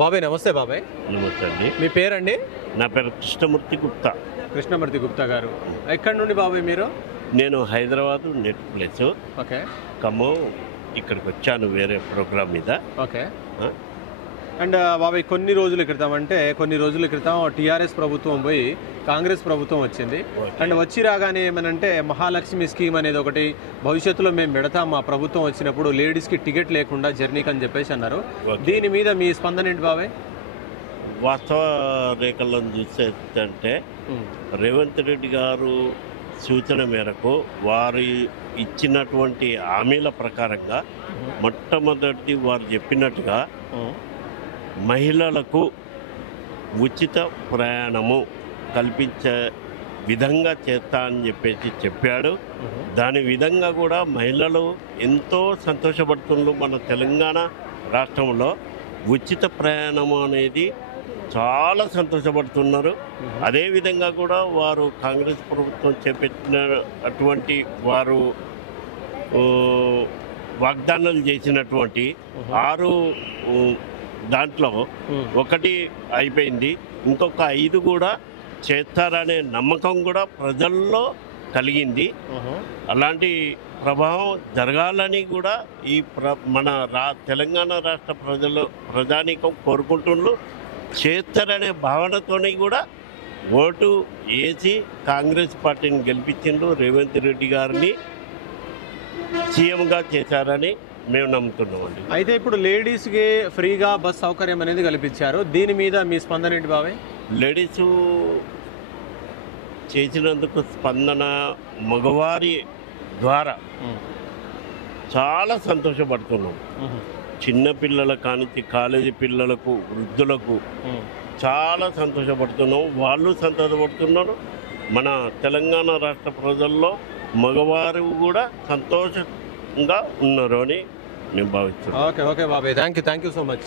బాబాయ్ నమస్తే బాబాయ్. నమస్తే అండి. మీ పేరండి? నా పేరు కృష్ణమూర్తి గుప్తా. కృష్ణమూర్తి గుప్తా గారు, ఎక్కడి నుండి బాబాయ్ మీరు? నేను Hyderabad net place okay. Khammam ఇక్కడికి వచ్చాను వేరే ప్రోగ్రామ్ మీద. ఓకే. అండ్ బాబాయ్ కొన్ని రోజుల క్రితం టీఆర్ఎస్ ప్రభుత్వం పోయి కాంగ్రెస్ ప్రభుత్వం వచ్చింది. అండ్ వచ్చి రాగానే ఏమనంటే మహాలక్ష్మి స్కీమ్ అనేది ఒకటి భవిష్యత్తులో మేము పెడతాం మా ప్రభుత్వం వచ్చినప్పుడు లేడీస్కి టికెట్ లేకుండా జర్నీకి అని చెప్పేసి అన్నారు. దీని మీద మీ స్పందన ఏంటి బాబాయ్? వాస్తవ రేఖలను చూసేటంటే రేవంత్ రెడ్డి గారు సూచన మేరకు వారు ఇచ్చినటువంటి హామీల ప్రకారంగా మొట్టమొదటి వారు చెప్పినట్టుగా మహిళలకు ఉచిత ప్రయాణము కల్పించే విధంగా చేస్తా అని చెప్పాడు. దాని విధంగా కూడా మహిళలు ఎంతో సంతోషపడుతున్నారు. మన తెలంగాణ రాష్ట్రంలో ఉచిత ప్రయాణము అనేది చాలా సంతోషపడుతున్నారు. అదేవిధంగా కూడా వారు కాంగ్రెస్ ప్రభుత్వం చేపట్టిన అటువంటి వారు వాగ్దానాలు చేసినటువంటి 6 దాంట్లో ఒకటి అయిపోయింది, ఇంకొక 5 కూడా చేస్తారనే నమ్మకం కూడా ప్రజల్లో కలిగింది. అలాంటి ప్రభావం జరగాలని కూడా ఈ మన తెలంగాణ రాష్ట్ర ప్రజానీకం కోరుకుంటున్నారు. చేస్తారనే భావనతోని కూడా ఓటు వేసి కాంగ్రెస్ పార్టీని గెలిపించిండ్రు. రేవంత్ రెడ్డి గారిని సీఎంగా చేశారని మేము నమ్ముతున్నామండి. అయితే ఇప్పుడు లేడీస్కి ఫ్రీగా బస్ సౌకర్యం అనేది కల్పించారు. దీని మీద మీ స్పందన ఏంటి బాబాయ్? లేడీసు చేసినందుకు స్పందన మగవారి ద్వారా చాలా సంతోషపడుతున్నాం. చిన్నపిల్లల కానించి కాలేజీ పిల్లలకు, వృద్ధులకు చాలా సంతోషపడుతున్నాం. వాళ్ళు సంతోషపడుతున్నారు. మన తెలంగాణ రాష్ట్ర ప్రజల్లో మగవారు కూడా సంతోషంగా ఉన్నారు అని నేను భావిస్తున్నాను. ఓకే బాబాయ్, థ్యాంక్ యూ సో మచ్.